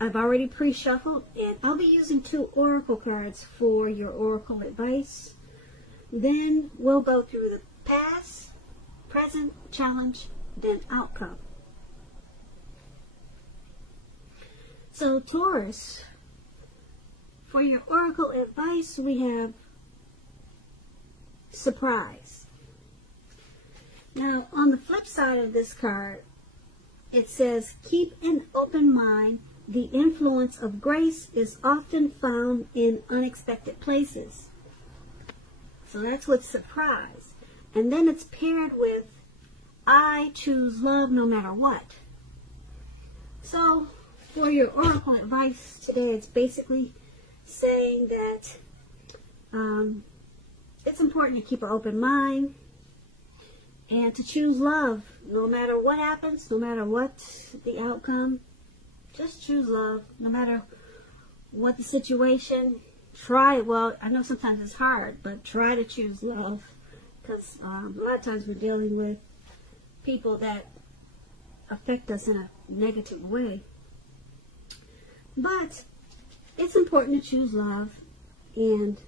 I've already pre-shuffled, and I'll be using 2 oracle cards for your oracle advice. Then we'll go through the past, present, challenge, then outcome. So Taurus, for your oracle advice, we have surprise. Now, on the flip side of this card, it says, keep an open mind. The influence of grace is often found in unexpected places. So that's with surprise. And then it's paired with, I choose love no matter what. So for your oracle advice today, it's basically saying that it's important to keep an open mind and to choose love no matter what happens, no matter what the outcome. Just choose love no matter what the situation. Try, well, I know sometimes it's hard, but try to choose love, because a lot of times we're dealing with people that affect us in a negative way. But it's important to choose love and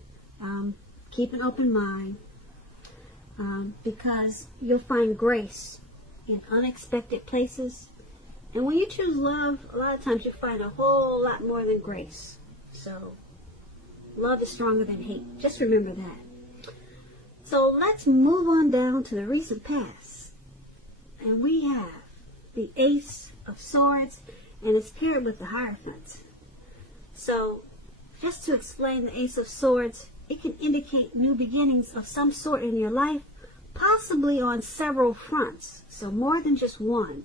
keep an open mind, because you'll find grace in unexpected places. And when you choose love, a lot of times you find a whole lot more than grace. So love is stronger than hate. Just remember that. So let's move on down to the recent past. And we have the Ace of Swords, and it's paired with the Hierophant. So just to explain the Ace of Swords, it can indicate new beginnings of some sort in your life, possibly on several fronts, so more than just one.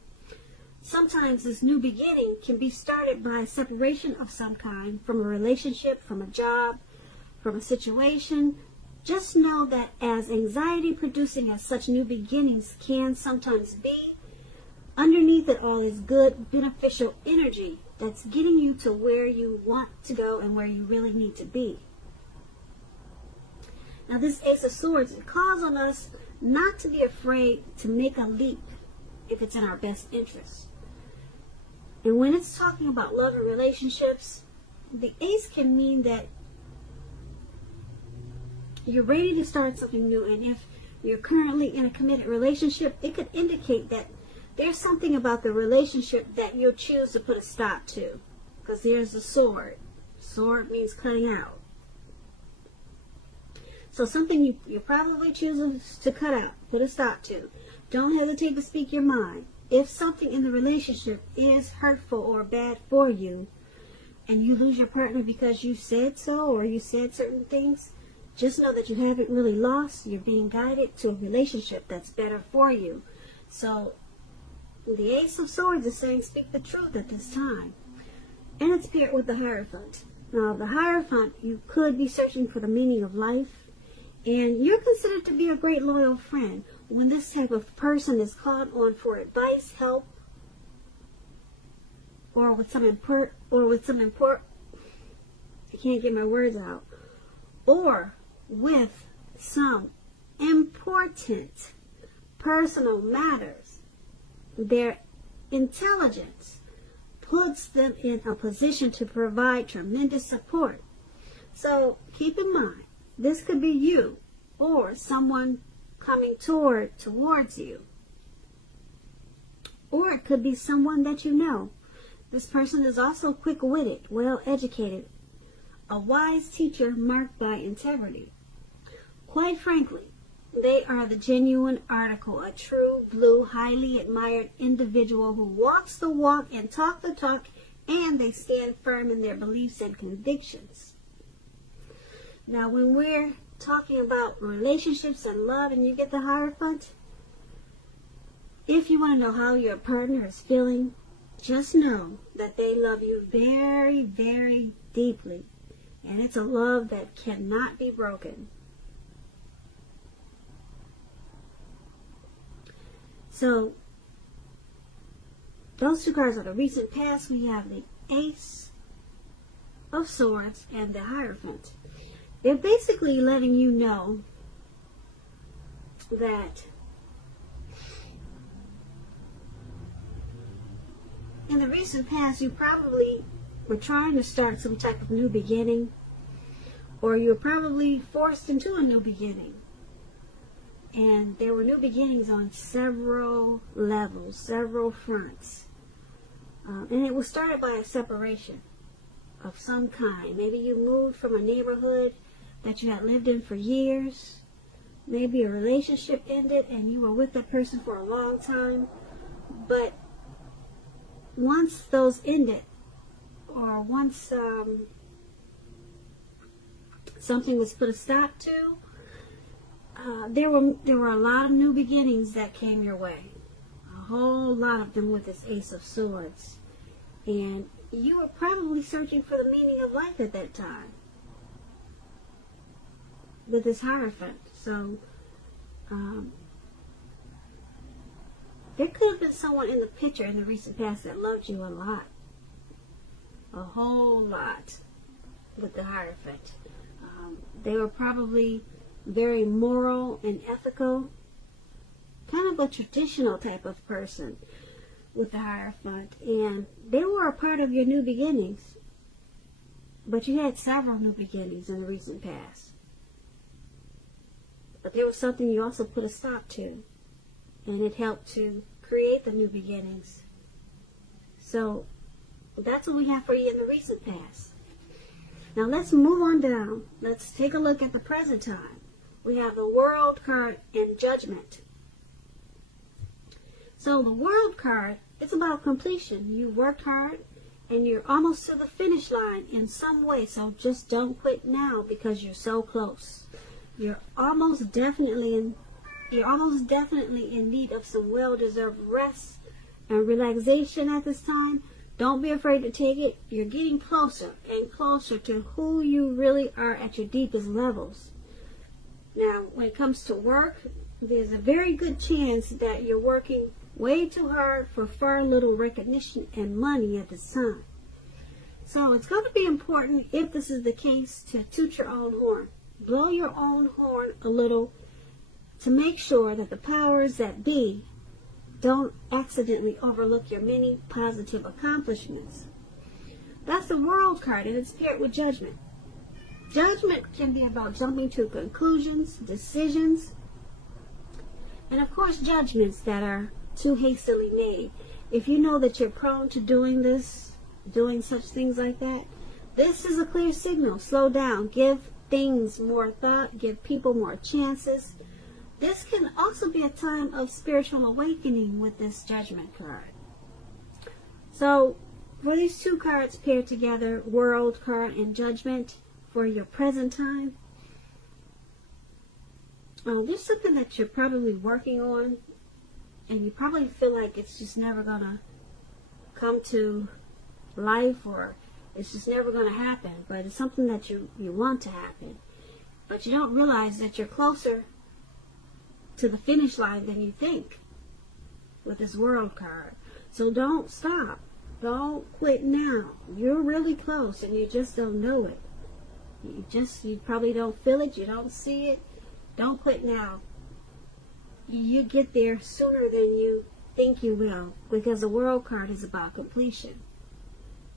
Sometimes this new beginning can be started by a separation of some kind, from a relationship, from a job, from a situation. Just know that as anxiety producing as such new beginnings can sometimes be, underneath it all is good, beneficial energy that's getting you to where you want to go and where you really need to be. Now this Ace of Swords, it calls on us not to be afraid to make a leap if it's in our best interest. And when it's talking about love and relationships, the Ace can mean that you're ready to start something new. And if you're currently in a committed relationship, it could indicate that there's something about the relationship that you'll choose to put a stop to. Because there's a sword. Sword means cutting out. So something you probably choose to cut out, put a stop to. Don't hesitate to speak your mind. If something in the relationship is hurtful or bad for you, and you lose your partner because you said so or you said certain things, just know that you haven't really lost. You're being guided to a relationship that's better for you. So the Ace of Swords is saying speak the truth at this time. And it's paired with the Hierophant. Now the Hierophant, you could be searching for the meaning of life, and you're considered to be a great loyal friend. When this type of person is called on for advice, help, or with some important, I can't get my words out, or with some important personal matters, their intelligence puts them in a position to provide tremendous support. So keep in mind, this could be you or someone coming towards you. Or it could be someone that you know. This person is also quick-witted, well-educated, a wise teacher marked by integrity. Quite frankly, they are the genuine article, a true blue, highly admired individual who walks the walk and talk the talk, and they stand firm in their beliefs and convictions. Now, when we're talking about relationships and love and you get the Hierophant, if you want to know how your partner is feeling, just know that they love you very, very deeply. And it's a love that cannot be broken. So, those two cards are the recent past. We have the Ace of Swords and the Hierophant. They're basically letting you know that in the recent past, you probably were trying to start some type of new beginning, or you were probably forced into a new beginning. And there were new beginnings on several levels, several fronts. And it was started by a separation of some kind. Maybe you moved from a neighborhood that you had lived in for years. Maybe a relationship ended and you were with that person for a long time. But once those ended, or once something was put a stop to, there were a lot of new beginnings that came your way. A whole lot of them with this Ace of Swords. And you were probably searching for the meaning of life at that time with this Hierophant. So there could have been someone in the picture in the recent past that loved you a lot. A whole lot with the Hierophant. They were probably very moral and ethical, kind of a traditional type of person with the Hierophant, and they were a part of your new beginnings. But you had several new beginnings in the recent past. But there was something you also put a stop to, and it helped to create the new beginnings. So that's what we have for you in the recent past. Now let's move on down. Let's take a look at the present time. We have the World card and Judgment. So the World card, it's about completion. You worked hard and you're almost to the finish line in some way. So just don't quit now because you're so close. You're almost definitely in need of some well-deserved rest and relaxation at this time. Don't be afraid to take it. You're getting closer and closer to who you really are at your deepest levels. Now, when it comes to work, there's a very good chance that you're working way too hard for far little recognition and money at this time. So it's going to be important, if this is the case, to toot your own horn. Blow your own horn a little to make sure that the powers that be don't accidentally overlook your many positive accomplishments. That's the World card, and it's paired with Judgment. Judgment can be about jumping to conclusions, decisions, and of course judgments that are too hastily made. If you know that you're prone to doing such things like that, this is a clear signal. Slow down. Give things more thought. Give people more chances. This can also be a time of spiritual awakening with this Judgment card. So, for these two cards paired together, World card and Judgment, for your present time, there's something that you're probably working on, and you probably feel like it's just never going to come to life, or it's just never going to happen, but it's something that you want to happen. But you don't realize that you're closer to the finish line than you think with this World card. So don't stop. Don't quit now. You're really close and you just don't know it. You probably don't feel it. You don't see it. Don't quit now. You get there sooner than you think you will, because the World card is about completion.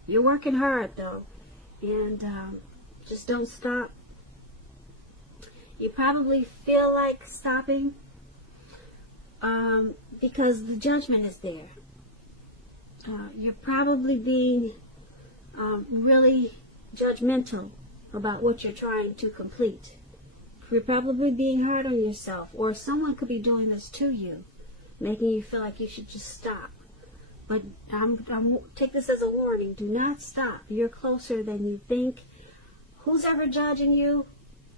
You're working hard though, and just don't stop. You probably feel like stopping because the Judgment is there. You're probably being really judgmental about what you're trying to complete. You're probably being hard on yourself, or someone could be doing this to you, making you feel like you should just stop. But take this as a warning. Do not stop. You're closer than you think. Who's ever judging you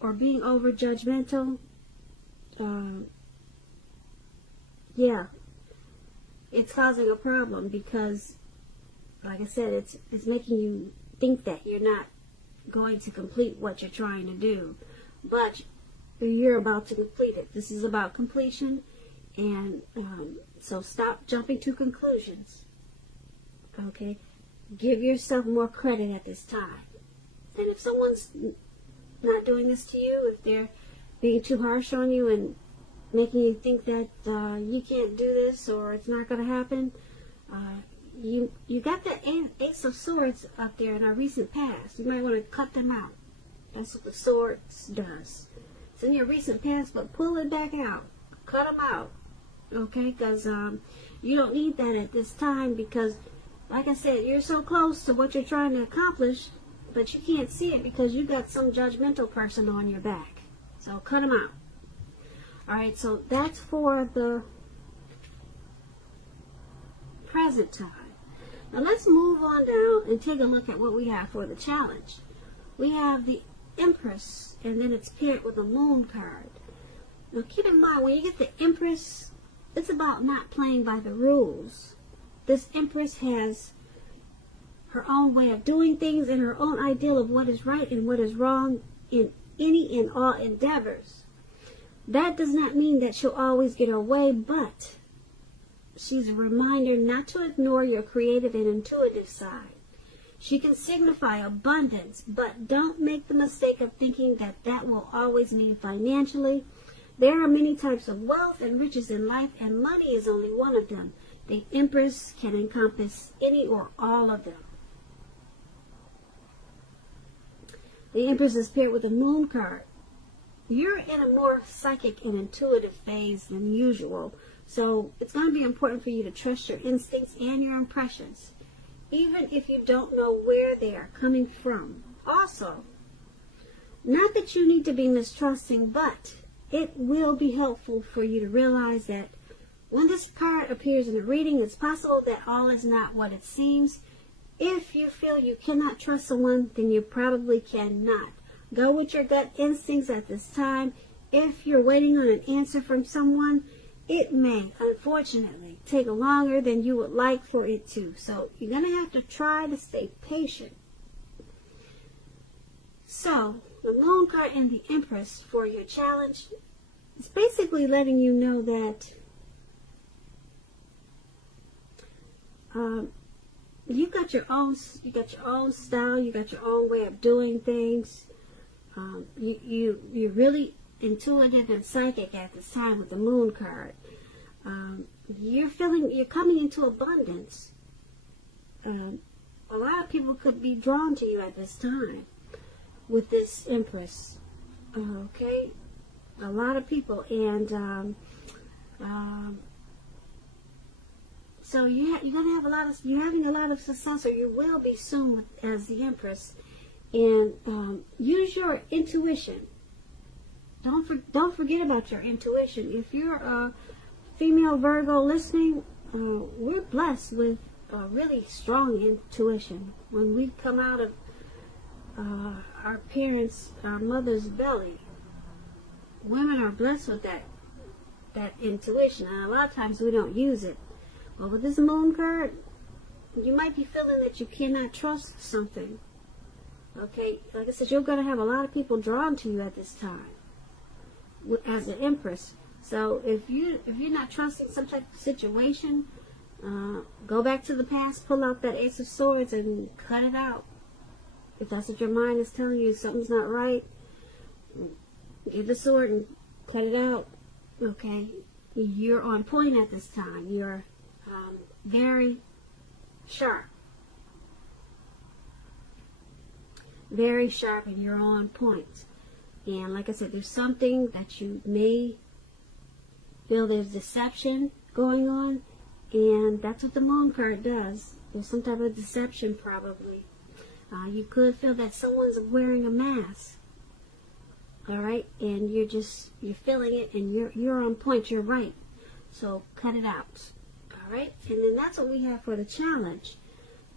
or being over judgmental? Yeah, it's causing a problem, because, like I said, it's making you think that you're not going to complete what you're trying to do, but you're about to complete it. This is about completion, and so stop jumping to conclusions. Okay, give yourself more credit at this time. And if someone's not doing this to you, if they're being too harsh on you and making you think that you can't do this or it's not going to happen, you got the Ace of Swords up there in our recent past. You might want to cut them out. That's what the Swords does. It's in your recent past, but pull it back out. Cut them out. Okay? Because you don't need that at this time because, like I said, you're so close to what you're trying to accomplish, but you can't see it because you got some judgmental person on your back. So cut them out. Alright, so that's for the present time. Now let's move on down and take a look at what we have for the challenge. We have the Empress, and then it's paired with a Moon card. Now keep in mind, when you get the Empress, it's about not playing by the rules. This Empress has her own way of doing things and her own ideal of what is right and what is wrong in any and all endeavors. That does not mean that she'll always get her way, but she's a reminder not to ignore your creative and intuitive side. She can signify abundance, but don't make the mistake of thinking that that will always mean financially. There are many types of wealth and riches in life, and money is only one of them. The Empress can encompass any or all of them. The Empress is paired with a Moon card. You're in a more psychic and intuitive phase than usual, so it's going to be important for you to trust your instincts and your impressions, even if you don't know where they are coming from. Also, not that you need to be mistrusting, but it will be helpful for you to realize that when this card appears in a reading, it's possible that all is not what it seems. If you feel you cannot trust someone, then you probably cannot. Go with your gut instincts at this time. If you're waiting on an answer from someone, it may, unfortunately, take longer than you would like for it to. So you're going to have to try to stay patient. So, the Moon card and the Empress for your challenge is basically letting you know that you got your own style, you got your own way of doing things. You're really intuitive and psychic at this time with the Moon card. You're coming into abundance. A lot of people could be drawn to you at this time with this Empress. Okay, a lot of people, and so you're having a lot of success, or you will be soon as the Empress. And use your intuition. Don't forget about your intuition. If you're a female Virgo listening, we're blessed with really strong intuition. When we come out of our mother's belly, women are blessed with that intuition, and a lot of times we don't use it. Well, with this Moon card, you might be feeling that you cannot trust something. Okay, like I said, you're going to have a lot of people drawn to you at this time as an Empress. So if you're not trusting some type of situation, go back to the past, pull out that Ace of Swords, and cut it out. If that's what your mind is telling you, something's not right, get the sword and cut it out. Okay, you're on point at this time. You're very sharp. Very sharp, and you're on point. And like I said, there's something that you may feel there's deception going on, and that's what the Moon card does. There's some type of deception probably. You could feel that someone's wearing a mask. Alright, and you're feeling it, and you're on point, you're right. So cut it out. Alright, and then that's what we have for the challenge.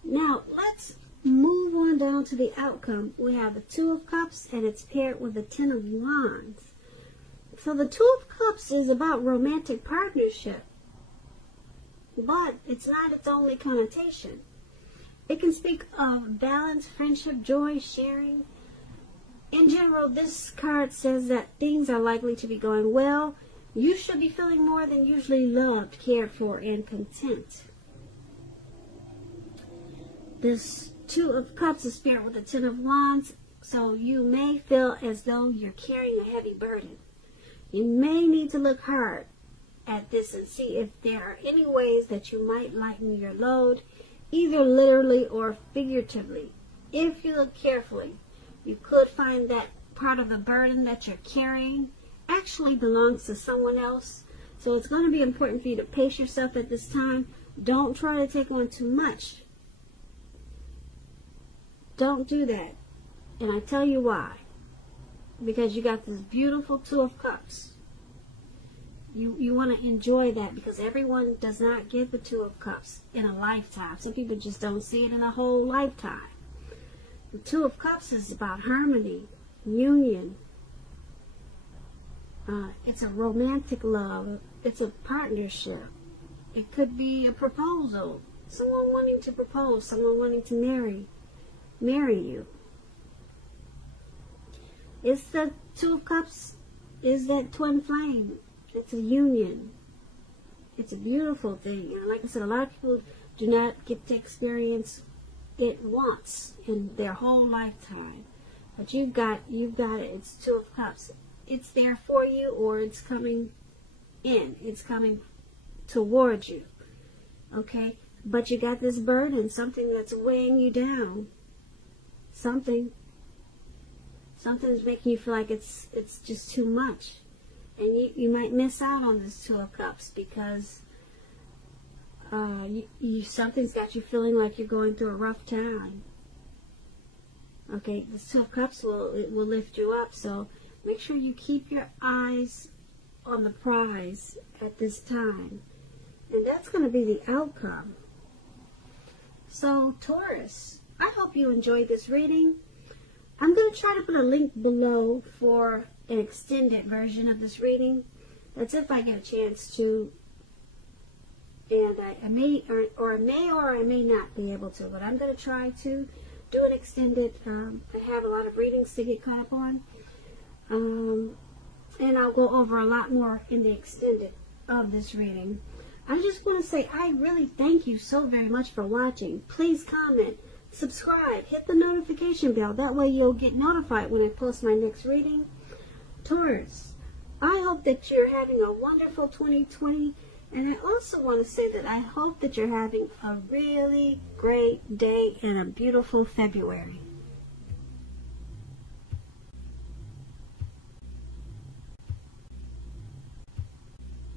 Now let's move on down to the outcome. We have the Two of Cups, and it's paired with the Ten of Wands. So the Two of Cups is about romantic partnership, but it's not its only connotation. It can speak of balance, friendship, joy, sharing. In general, this card says that things are likely to be going well. You should be feeling more than usually loved, cared for, and content. This Two of Cups is paired with the Ten of Wands, so you may feel as though you're carrying a heavy burden. You may need to look hard at this and see if there are any ways that you might lighten your load. either literally or figuratively. If you look carefully, you could find that part of the burden that you're carrying actually belongs to someone else. So it's going to be important for you to pace yourself at this time. Don't try to take on too much. Don't do that. And I tell you why. Because you got this beautiful Two of Cups. You want to enjoy that, because everyone does not get the Two of Cups in a lifetime. Some people just don't see it in a whole lifetime. The Two of Cups is about harmony, union. It's a romantic love. It's a partnership. It could be a proposal. Someone wanting to propose. Someone wanting to marry you. It's the Two of Cups is that twin flame. It's a union. It's a beautiful thing. And like I said, a lot of people do not get to experience it once in their whole lifetime. But you've got it. It's Two of Cups. It's there for you, or it's coming in. It's coming towards you. Okay? But you got this burden, something that's weighing you down. Something's making you feel like it's just too much. And you might miss out on this Two of Cups because something's got you feeling like you're going through a rough time. Okay, this Two of Cups will lift you up. So make sure you keep your eyes on the prize at this time. And that's going to be the outcome. So Taurus, I hope you enjoyed this reading. I'm going to try to put a link below for an extended version of this reading. That's if I get a chance to. And I may or I may not be able to, but I'm going to try to do an extended. I have a lot of readings to get caught up on. And I'll go over a lot more in the extended of this reading. I just want to say I really thank you so very much for watching. Please comment, subscribe, hit the notification bell. That way you'll get notified when I post my next reading. Taurus, I hope that you're having a wonderful 2020. And I also want to say that I hope that you're having a really great day and a beautiful February.